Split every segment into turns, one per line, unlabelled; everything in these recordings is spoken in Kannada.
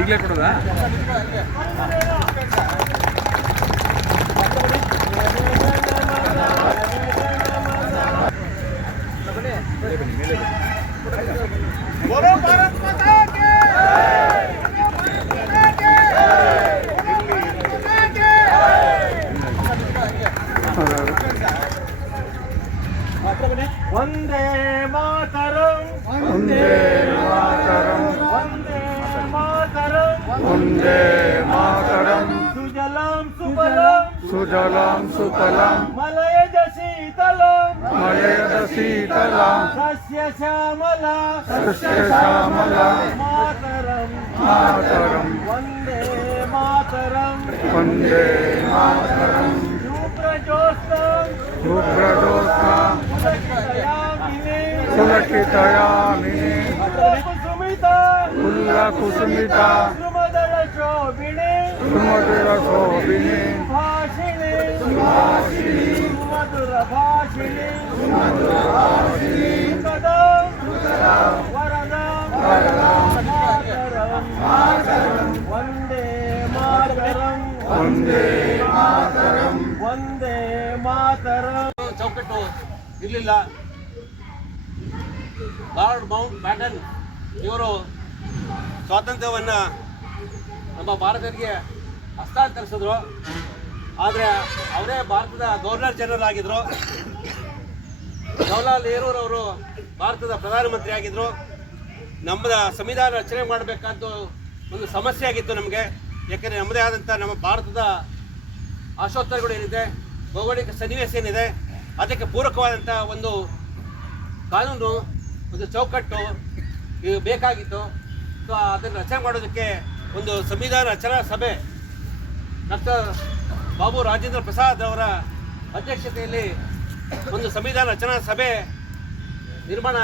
ಈಗಲೇ ಕೊಡೋದಾ?
ಒಂದೇ ಮಾತಾ
ವಂದೇ ಮಾತರಂ
ವಂದೇ ಮಾತರಂ
ವಂದೇ ಮಾತರಂ
ಸುಜಲಾಂ ಸುಫಲಂ
ಸುಜಲಾಂ ಸುಫಲಂ
ಮಲಯಜ ಶೀತಲಂ
ಮಲಯದ ಶೀತಲಾಂ
ಸಸ್ಯ ಶ್ಯಾಮಲ
ಸಸ್ಯ ಶ್ಯಾಮಲ
ಮಾತರಂ
ಮಾತರಂ
ವಂದೇ ಮಾತರಂ
ವಂದೇ ಮಾತರಂ
ಶುಭ್ರಜೋತ್ಸಂ
ಶುಭ್ರದೋಸ್ತ
ಸುಲಕ್ಷಯಾಮಿನೇ
ಸುಲಕಿತಯಾಮಿನಿ
ಕುಸುಮಿತ. ಸುಮದಳ ಶೋಭಿಣೆ
ಸುಮಧುರ ಶೋಭಿನಿ
ಭಾಷಿಣೆ ಸುಮಧುರ ಭಾಷಿಣೆ ಸುಖದ ವರದ ಮಾತರಂ ವಂದೇ ಮಾತರಂ
ವಂದೇ ಮಾತರಂ.
ವಂದೇ ಮಾತರಂ.
ಚೌಕಟ್ಟು ಇರಲಿಲ್ಲ. ಲಾರ್ಡ್ ಮೌಂಟ್ ಬ್ಯಾಟನ್ ಇವರು ಸ್ವಾತಂತ್ರ್ಯವನ್ನು ನಮ್ಮ ಭಾರತಕ್ಕೆ ಹಸ್ತಾಂತರಿಸಿದ್ರು. ಆದರೆ ಅವರೇ ಭಾರತದ ಗವರ್ನರ್ ಜನರಲ್ ಆಗಿದ್ದರು ಜವಾಹರ್ಲಾಲ್ ನೆಹರೂರವರು ಭಾರತದ ಪ್ರಧಾನಮಂತ್ರಿ ಆಗಿದ್ದರು ನಮ್ಮದ ಸಂವಿಧಾನ ರಚನೆ ಮಾಡಬೇಕಂತ ಒಂದು ಸಮಸ್ಯೆ ಆಗಿತ್ತು ನಮಗೆ. ಯಾಕೆಂದರೆ ನಮ್ಮದೇ ಆದಂಥ ನಮ್ಮ ಭಾರತದ ಆಶೋತ್ತರಗಳು ಏನಿದೆ, ಭೌಗೋಳಿಕ ಸನ್ನಿವೇಶ ಏನಿದೆ, ಅದಕ್ಕೆ ಪೂರಕವಾದಂಥ ಒಂದು ಕಾನೂನು ಒಂದು ಚೌಕಟ್ಟು ಬೇಕಾಗಿತ್ತು. ಸೊ ಅದನ್ನು ರಚನೆ ಮಾಡೋದಕ್ಕೆ ಒಂದು ಸಂವಿಧಾನ ರಚನಾ ಸಭೆ. ಡಾಕ್ಟರ್ ಬಾಬು ರಾಜೇಂದ್ರ ಪ್ರಸಾದ್ ಅವರ ಅಧ್ಯಕ್ಷತೆಯಲ್ಲಿ ಒಂದು ಸಂವಿಧಾನ ರಚನಾ ಸಭೆ ನಿರ್ಮಾಣ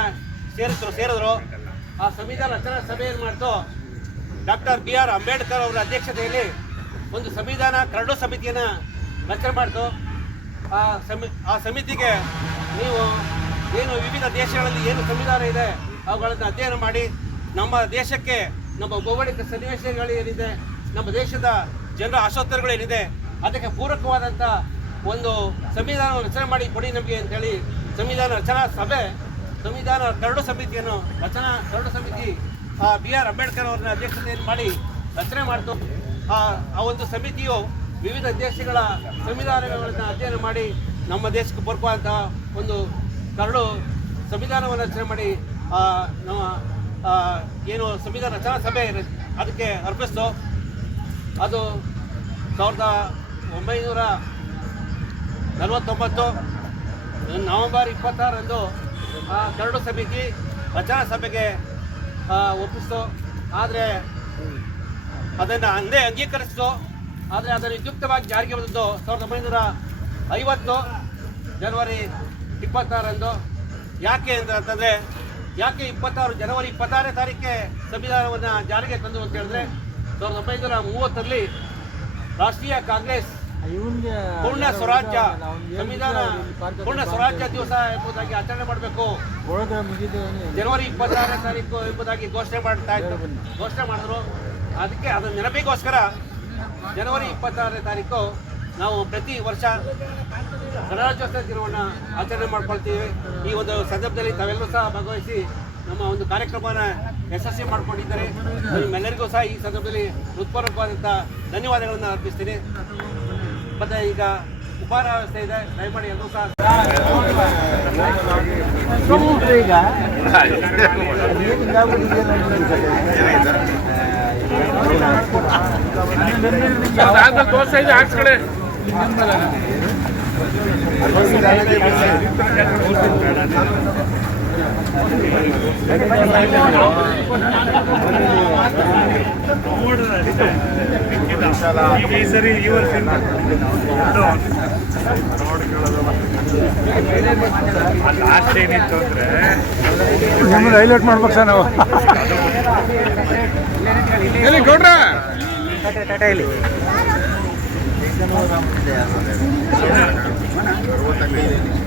ಸೇರಿದ್ರು ಸೇರಿದ್ರು. ಆ ಸಂವಿಧಾನ ರಚನಾ ಸಭೆ ಏನು ಮಾಡ್ತು? ಡಾಕ್ಟರ್ ಬಿ ಆರ್ ಅಂಬೇಡ್ಕರ್ ಅವರ ಅಧ್ಯಕ್ಷತೆಯಲ್ಲಿ ಒಂದು ಸಂವಿಧಾನ ಕರಡು ಸಮಿತಿಯನ್ನು ರಚನೆ ಮಾಡ್ತು. ಆ ಸಮಿ ಆ ಸಮಿತಿಗೆ ನೀವು ಏನು ವಿವಿಧ ದೇಶಗಳಲ್ಲಿ ಏನು ಸಂವಿಧಾನ ಇದೆ, ಅವುಗಳನ್ನು ಅಧ್ಯಯನ ಮಾಡಿ ನಮ್ಮ ದೇಶಕ್ಕೆ, ನಮ್ಮ ಭೌಗೋಳಿಕ ಸನ್ನಿವೇಶಗಳು ಏನಿದೆ, ನಮ್ಮ ದೇಶದ ಜನರ ಆಶೋತ್ತರಗಳು ಏನಿದೆ, ಅದಕ್ಕೆ ಪೂರಕವಾದಂಥ ಒಂದು ಸಂವಿಧಾನವನ್ನು ರಚನೆ ಮಾಡಿ ಕೊಡಿ ನಮಗೆ ಅಂತೇಳಿ ಸಂವಿಧಾನ ರಚನಾ ಸಭೆ, ಸಂವಿಧಾನ ಕರಡು ಸಮಿತಿಯನ್ನು ರಚನಾ ಕರಡು ಸಮಿತಿ ಬಿ ಆರ್ ಅಂಬೇಡ್ಕರ್ ಅವರನ್ನ ಅಧ್ಯಕ್ಷತೆಯನ್ನು ಮಾಡಿ ರಚನೆ ಮಾಡಿತು. ಆ ಒಂದು ಸಮಿತಿಯು ವಿವಿಧ ದೇಶಗಳ ಸಂವಿಧಾನಗಳನ್ನು ಅಧ್ಯಯನ ಮಾಡಿ ನಮ್ಮ ದೇಶಕ್ಕೆ ಬರುವಂತಹ ಒಂದು ಕರಡು ಸಂವಿಧಾನವನ್ನು ರಚನೆ ಮಾಡಿ ನಮ್ಮ ಏನು ಸಂವಿಧಾನ ರಚನಾ ಸಭೆ ಅದಕ್ಕೆ ಅರ್ಪಿಸ್ತು. ಅದು ಸಾವಿರದ ಒಂಬೈನೂರ ನಲವತ್ತೊಂಬತ್ತು ನವೆಂಬರ್ ಇಪ್ಪತ್ತಾರರಂದು ಕರಡು ಸಮಿತಿ ರಚನಾ ಸಭೆಗೆ ಒಪ್ಪಿಸ್ತು. ಆದರೆ ಅದನ್ನು ಅಂದೇ ಅಂಗೀಕರಿಸಿತು. ಆದರೆ ಅದನ್ನು ಯುಕ್ತವಾಗಿ ಜಾರಿಗೆ ಬಂದದ್ದು ಸಾವಿರದ ಒಂಬೈನೂರ ಐವತ್ತು ಜನವರಿ ಇಪ್ಪತ್ತಾರರಂದು. ಯಾಕೆ ಅಂತ ಅಂತಂದರೆ, ಯಾಕೆ ಇಪ್ಪತ್ತಾರು ಜನವರಿ ಇಪ್ಪತ್ತಾರನೇ ತಾರೀಕಿಗೆ ಸಂವಿಧಾನವನ್ನು ಜಾರಿಗೆ ತಂದು ಅಂತ ಹೇಳಿದ್ರೆ, ಸಾವಿರದ ಒಂಬೈನೂರ ಮೂವತ್ತರಲ್ಲಿ ರಾಷ್ಟ್ರೀಯ ಕಾಂಗ್ರೆಸ್ ಪೂರ್ಣ ಸ್ವರಾಜ್ಯ ಸಂವಿಧಾನ, ಪೂರ್ಣ ಸ್ವರಾಜ್ಯ ದಿವಸ ಎಂಬುದಾಗಿ ಆಚರಣೆ ಮಾಡಬೇಕು. ಜನವರಿ ಇಪ್ಪತ್ತಾರನೇ ತಾರೀಕು ಎಂಬುದಾಗಿ ಘೋಷಣೆ ಮಾಡ್ತಾ ಇದ್ರು. ಘೋಷಣೆ ಮಾಡಿದ್ರು. ಅದಕ್ಕೆ ಅದರ ನೆನಪಿಗೋಸ್ಕರ, ಜನವರಿ ಇಪ್ಪತ್ತಾರನೇ ತಾರೀಕು ನಾವು ಪ್ರತಿ ವರ್ಷ ಗಣರಾಜ್ಯೋತ್ಸವ ದಿನವನ್ನು ಆಚರಣೆ ಮಾಡ್ಕೊಳ್ತೀವಿ. ಈ ಒಂದು ಸಂದರ್ಭದಲ್ಲಿ ತಾವೆಲ್ಲರೂ ಸಹ ಭಾಗವಹಿಸಿ ನಮ್ಮ ಒಂದು ಕಾರ್ಯಕ್ರಮನ ಯಶಸ್ವಿ ಮಾಡ್ಕೊಂಡಿದ್ದಾರೆ. ನಿಮ್ಮೆಲ್ಲರಿಗೂ ಸಹ ಈ ಸಂದರ್ಭದಲ್ಲಿ ಹೃತ್ಪೂರ್ವಕವಾದಂಥ ಧನ್ಯವಾದಗಳನ್ನು ಅರ್ಪಿಸ್ತೀನಿ. ಮತ್ತು ಈಗ ಉಪಹಾರ ವ್ಯವಸ್ಥೆ ಇದೆ. ದಯಮಾಡಿ ಎಲ್ಲರೂ ಸಹ
ದೋಸೆ ಇದೆ ಹಾಕ್ಸ್ಕಡೆ
ಈ ಸರಿ ಈ ವರ್ಷದಿಂದ ಲಾಸ್ಟ್ ಏನಿತ್ತು ಅಂದ್ರೆ
ನಮ್ಮದು ಹೈಲೈಟ್ ಮಾಡ್ಬೇಕು ಸರ್ ನಾವು
ಎಲ್ಲಿ ಗೌಡ್ರ
Yeah.